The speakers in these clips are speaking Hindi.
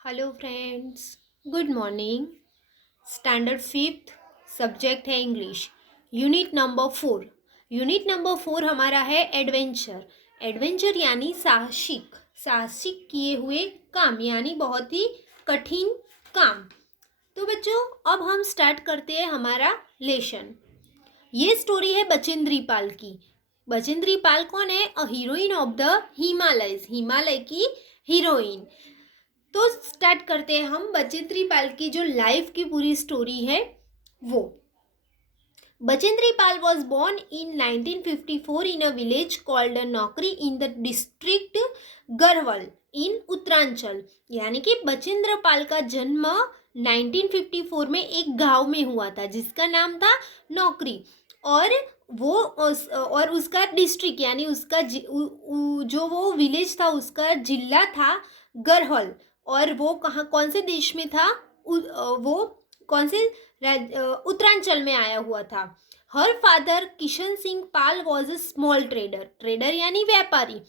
Hello friends, good morning. Standard fifth, subject है English. Unit number 4। Unit number 4 हमारा है एडवेंचर। एडवेंचर यानी साहसिक, साहसिक किए हुए काम यानी बहुत ही कठिन काम। तो बच्चों, अब हम स्टार्ट करते हैं हमारा लेसन। ये स्टोरी है बचेंद्री पाल की। बचेंद्री पाल कौन है? अ heroine of the Himalayas, Himalaya की हीरोइन। तो स्टार्ट करते हैं हम बचेंद्री पाल की जो लाइफ की पूरी स्टोरी है वो। Bachendri Pal was born in 1954 in a village called Naukri in the district Garhwal in Uttaranchal. यानी कि बचेंद्र पाल का जन्म 1954 में एक गांव में हुआ था जिसका नाम था नौकरी। और और उसका डिस्ट्रिक्ट यानी उसका जो वो विलेज था उसका जिला था गढ़वाल। और वो कहाँ कौन से देश में था? वो कौन से उत्तरांचल में आया हुआ था। Her father Kishan Singh Pal was a small trader, trader यानी व्यापारी।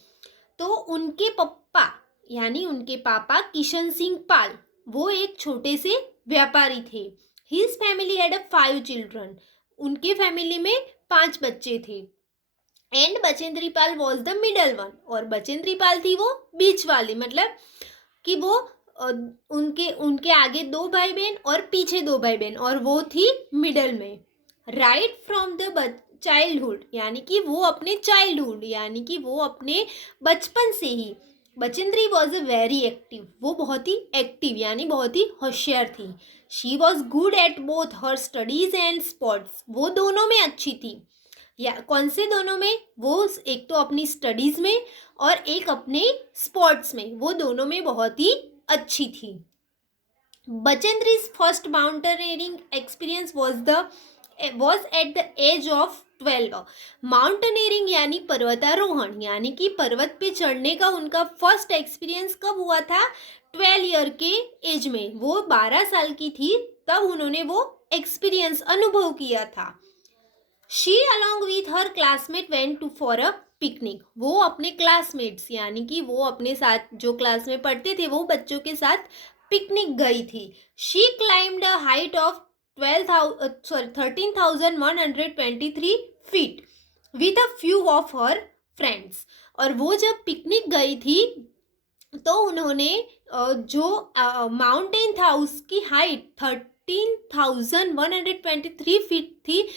तो उनके पप्पा यानी उनके पापा किशन सिंह पाल वो एक छोटे से व्यापारी थे। His family had a 5 children, उनके फैमिली में 5 बच्चे थे। And Bachendri Pal was the middle one, और बचेंद्री पाल थी वो बीच वाली, मतलब कि वो उनके उनके आगे 2 भाई बहन और पीछे 2 भाई बहन, और वो थी मिडल में। राइट फ्रॉम द चाइल्डहुड यानी कि वो अपने चाइल्डहुड यानी कि वो अपने बचपन से ही Bachendri was a very active, वो बहुत ही एक्टिव यानी बहुत ही होशियार थी। She was good at both her studies and sports, वो दोनों में अच्छी थी। या कौन से दोनों में? वो एक तो अपनी स्टडीज में और एक अपने स्पोर्ट्स में, वो दोनों में बहुत ही अच्छी थी। Bachendri's first mountaineering experience was at the age of 12। Mountaineering यानी पर्वतारोहण यानी कि पर्वत पे चढ़ने का उनका फर्स्ट एक्सपीरियंस कब हुआ था? 12 ईयर के एज में, वो 12 साल की थी तब उन्होंने वो एक्सपीरियंस अनुभव किया था। She along with her classmate went to for a picnic, वो अपने क्लासमेट्स यानी कि वो अपने साथ जो क्लास में पढ़ते थे वो बच्चों के साथ पिकनिक गई थी। She climbed a height of 13,123 feet with a few of her friends. और वो जब पिकनिक गई थी तो उन्होंने जो माउंटेन था उसकी हाइट 13,123 फीट थी,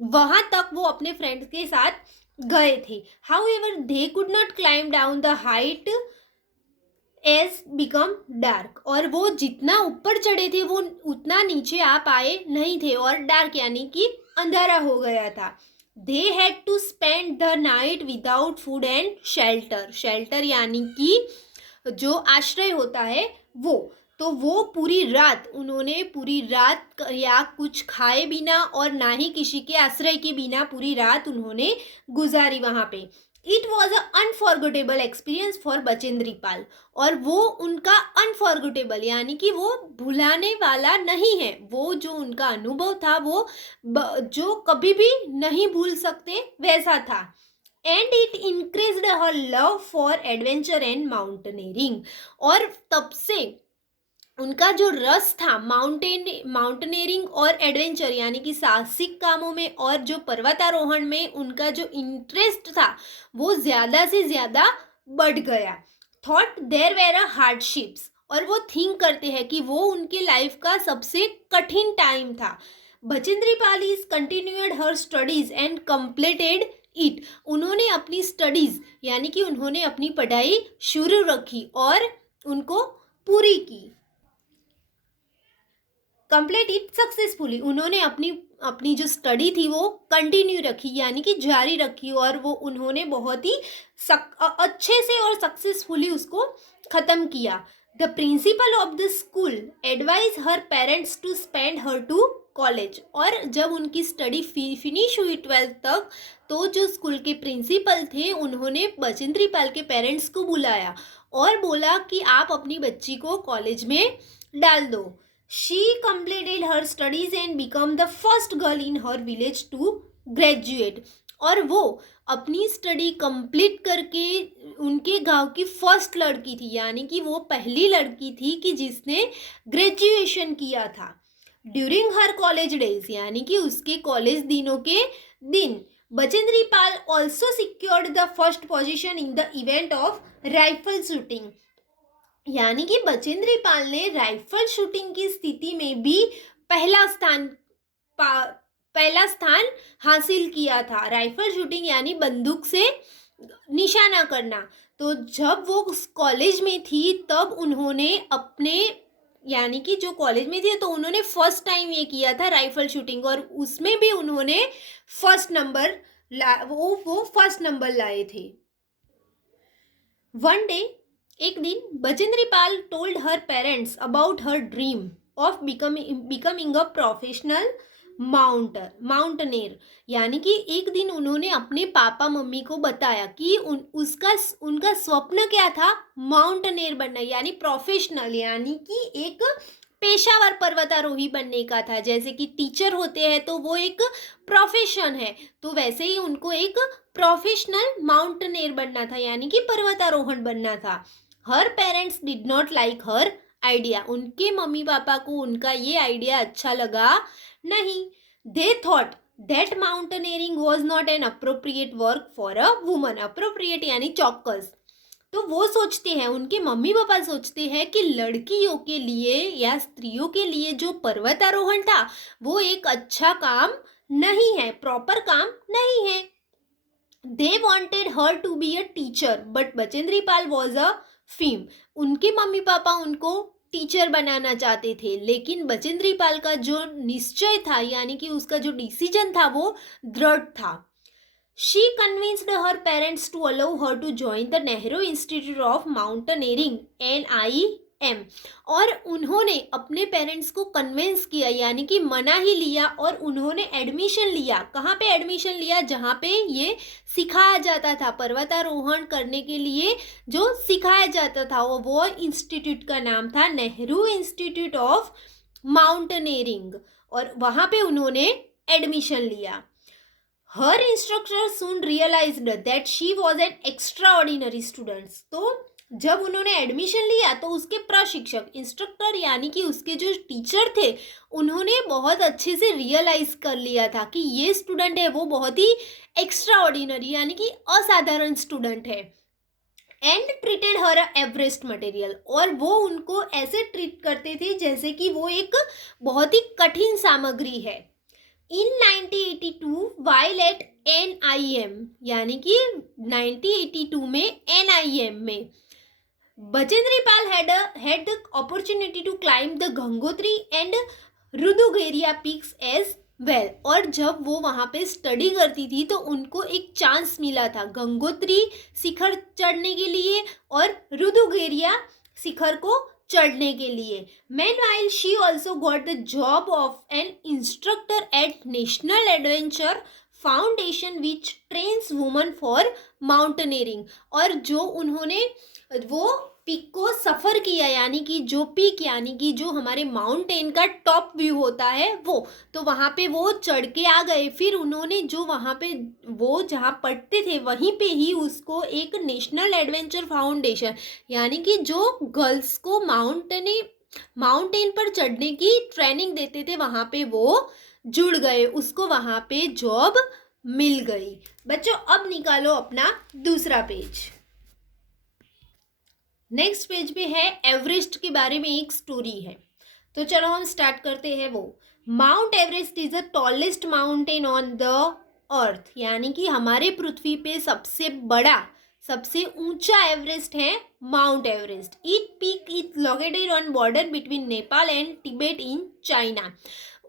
वहां तक वो अपने फ्रेंड्स के साथ गए थे। However they could not climb down the height as become dark, और वो जितना ऊपर चढ़े थे वो उतना नीचे आ पाए नहीं थे, और डार्क यानी कि अंधेरा हो गया था। They had to spend the night without food and shelter, shelter यानी कि जो आश्रय होता है वो। तो वो पूरी रात उन्होंने पूरी रात या कुछ खाए बिना और ना ही किसी के आश्रय के बिना पूरी रात उन्होंने गुजारी वहाँ पे। It was a unforgettable experience for Bachendri Pal, और वो उनका अनफॉरगेटेबल यानी कि वो भुलाने वाला नहीं है, वो जो उनका अनुभव था वो जो कभी भी नहीं भूल सकते वैसा था। And it increased her love for adventure and mountaineering, और तब से उनका जो रस था माउंटेनियरिंग और एडवेंचर यानी कि साहसिक कामों में और जो पर्वतारोहण में उनका जो इंटरेस्ट था वो ज़्यादा से ज़्यादा बढ़ गया। Thought there were a hardships, और वो थिंक करते हैं कि वो उनके लाइफ का सबसे कठिन टाइम था। Bachendri Pal is continued her studies and completed it, उन्होंने अपनी स्टडीज यानी कि उन्होंने अपनी पढ़ाई शुरू रखी और उनको पूरी की। कंप्लीट इट सक्सेसफुली, उन्होंने अपनी अपनी जो स्टडी थी वो कंटिन्यू रखी यानी कि जारी रखी, और वो उन्होंने बहुत ही अच्छे से और सक्सेसफुली उसको ख़त्म किया। The principal of the school advise her parents to spend her to college, और जब उनकी स्टडी फिनिश हुई 12th तक तो जो स्कूल के प्रिंसिपल थे उन्होंने बचेंद्री पाल के पेरेंट्स को बुलाया और बोला कि आप अपनी बच्ची को कॉलेज में डाल दो। She completed her studies and became the first girl in her village to graduate. और वो अपनी स्टडी कंप्लीट करके उनके गांव की फर्स्ट लड़की थी, यानी कि वो पहली लड़की थी कि जिसने ग्रेजुएशन किया था ड्यूरिंग हर कॉलेज डेज, यानी कि उसके कॉलेज दिनों के दिन। Bachendri Pal also secured the first position in the event of rifle shooting, यानी कि बचेंद्री पाल ने राइफल शूटिंग की स्थिति में भी पहला स्थान हासिल किया था। राइफल शूटिंग यानी बंदूक से निशाना करना। तो जब वो कॉलेज में थी तब उन्होंने अपने, यानी कि जो कॉलेज में थी तो उन्होंने फर्स्ट टाइम ये किया था राइफल शूटिंग, और उसमें भी उन्होंने फर्स्ट नंबर वो फर्स्ट नंबर लाए थे। वन डे, एक दिन, Bachendri Pal told her parents about her dream of becoming a professional mountaineer, यानी कि एक दिन उन्होंने अपने पापा मम्मी को बताया कि उनका स्वप्न क्या था, माउंटनेर बनना, यानी प्रोफेशनल, यानी कि एक पेशावर पर्वतारोही बनने का था। जैसे कि टीचर होते हैं तो वो एक प्रोफेशन है, तो वैसे ही उनको एक प्रोफेशनल माउंटनेर बनना था, यानी कि पर्वतारोहण बनना था। Her parents did not like her idea, उनके मम्मी पापा को उनका ये आइडिया अच्छा लगा नहीं। They thought that mountaineering was not an appropriate work for a woman. Appropriate यानी चौक्कस। तो वो सोचते हैं, उनके मम्मी पापा सोचते हैं कि लड़कियों के लिए या स्त्रियों के लिए जो पर्वतारोहण था वो एक अच्छा काम नहीं है, प्रॉपर काम नहीं है। They wanted her to be a teacher but Bachendri Pal was a fame. उनके मम्मी पापा उनको टीचर बनाना चाहते थे, लेकिन बचेंद्री पाल का जो निश्चय था, यानी कि उसका जो डिसीजन था वो दृढ़ था। She convinced her parents to allow her to join the Nehru Institute of Mountaineering NIM, और उन्होंने अपने पेरेंट्स को कन्विंस किया, यानी कि मना ही लिया, और उन्होंने एडमिशन लिया। कहाँ पे एडमिशन लिया? जहाँ पे ये सिखाया जाता था, पर्वतारोहण करने के लिए जो सिखाया जाता था वो इंस्टीट्यूट का नाम था नेहरू इंस्टीट्यूट ऑफ माउंटेनियरिंग, और वहाँ पे उन्होंने एडमिशन लिया। Her instructor soon realized that she was an extraordinary student. तो जब उन्होंने एडमिशन लिया तो उसके प्रशिक्षक, इंस्ट्रक्टर यानी कि उसके जो टीचर थे, उन्होंने बहुत अच्छे से रियलाइज कर लिया था कि ये स्टूडेंट है वो बहुत ही एक्स्ट्राऑर्डिनरी यानी कि असाधारण स्टूडेंट है। And treated her Everest material, और वो उनको ऐसे ट्रीट करते थे जैसे कि वो एक बहुत ही कठिन सामग्री है। इन 1982 वाइल एट NIM, यानी कि 1982 में NIM में Bachendri Pal had the opportunity to climb the Gangotri and Rudugaira peaks as well. और जब वो वहाँ पे स्टडी करती थी तो उनको एक चांस मिला था गंगोत्री शिखर चढ़ने के लिए और रुदुगेरिया शिखर को चढ़ने के लिए। Meanwhile, she also got the job of an instructor at National Adventure Foundation which trains women for mountaineering। और जो उन्होंने वो पीक को सफ़र किया, यानी कि जो पीक यानी कि जो हमारे माउंटेन का टॉप व्यू होता है वो, तो वहाँ पे वो चढ़ के आ गए। फिर उन्होंने जो वहाँ पे वो जहाँ पढ़ते थे वहीं पे ही उसको एक नेशनल एडवेंचर फाउंडेशन, यानी कि जो गर्ल्स को माउंटेन पर चढ़ने की ट्रेनिंग देते थे, वहाँ पे वो जुड़ गए, उसको वहाँ पे जॉब मिल गई। बच्चों अब निकालो अपना दूसरा पेज। नेक्स्ट पेज पे है एवरेस्ट के बारे में एक स्टोरी है, तो चलो हम स्टार्ट करते हैं। वो mount Everest is the tallest mountain on the earth, यानी कि हमारे पृथ्वी पे सबसे बड़ा सबसे ऊंचा एवरेस्ट है mount Everest. It peak is located on border between Nepal and Tibet in China.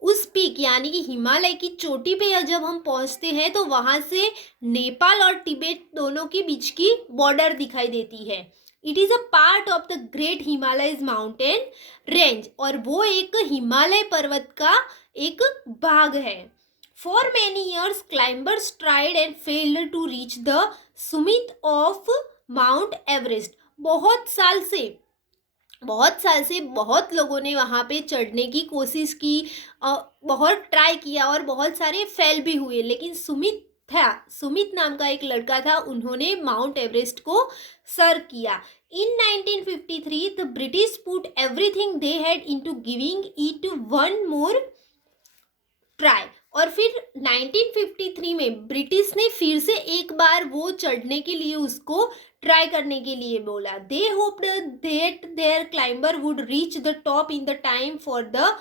उस पीक यानी कि हिमालय की चोटी पे जब हम पहुंचते हैं तो वहां से नेपाल और तिब्बत दोनों के बीच की बॉर्डर दिखाई देती है। It is a part of the great Himalayas mountain range, और वो एक हिमालय पर्वत का एक भाग है। For many years climbers tried and failed to reach the summit of Mount Everest. बहुत साल से बहुत लोगों ने वहाँ पे चढ़ने की कोशिश की, बहुत ट्राई किया और बहुत सारे फेल भी हुए, लेकिन सुमित था, सुमित नाम का एक लड़का था, उन्होंने माउंट एवरेस्ट को सर किया। इन 1953 the British put everything they had into giving it one more try. और फिर 1953 में ब्रिटिश ने फिर से एक बार वो चढ़ने के लिए उसको ट्राई करने के लिए बोला। They hoped that their climber would reach the top in the time for the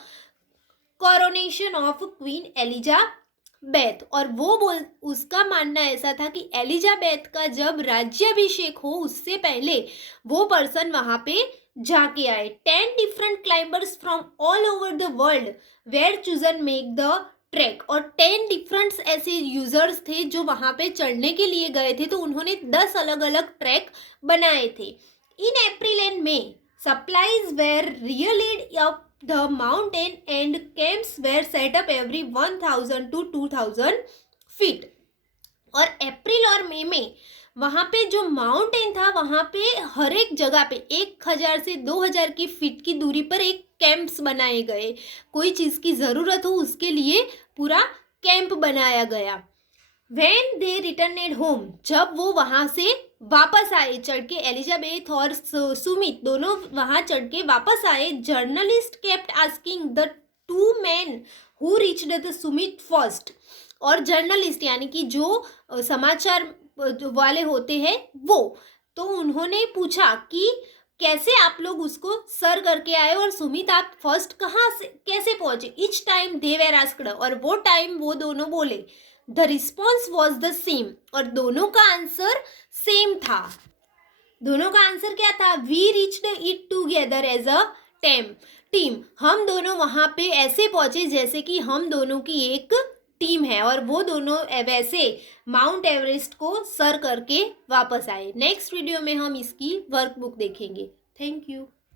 coronation of Queen Elizabeth. और वो उसका मानना ऐसा था कि एलिजाबेथ का जब राज्याभिषेक हो उससे पहले वो पर्सन वहां पे जाके आए। 10 different climbers from all over the world were chosen make the track. और 10 डिफरेंट ऐसे यूजर्स थे जो वहां पे चढ़ने के लिए गए थे, तो उन्होंने 10 अलग अलग ट्रैक बनाए थे। In April and May supplies were relayed up the mountain and camps were set up every 1000 to 2000 feet। और अप्रैल और मई में वहाँ पे जो माउंटेन था वहाँ पे हर एक जगह पे 1000 से 2000 की फीट की दूरी पर एक कैंप्स बनाए गए। कोई चीज़ की ज़रूरत हो उसके लिए पूरा कैंप बनाया गया। When they returned home, जब वो वहाँ से वापस आए चढ़ के, एलिजाबेथ और सुमित दोनों वहाँ चढ़ के वापस आए, journalist kept asking the two man who reached the Sumit first. और जर्नलिस्ट यानी कि जो समाचार वाले होते हैं वो, तो उन्होंने पूछा कि कैसे आप लोग उसको सर करके आए और सुमित आप फर्स्ट कहाँ से कैसे पहुँचे। Each time they were asked, और वो टाइम वो दोनों बोले। The response was the same, और दोनों का आंसर सेम था। दोनों का आंसर क्या था? We reached it together as a team. हम दोनों वहाँ पे ऐसे पहुँचे जैसे कि हम दोनों की एक टीम है, और वो दोनों वैसे माउंट एवरेस्ट को सर करके वापस आए। नेक्स्ट वीडियो में हम इसकी वर्कबुक देखेंगे। Thank you.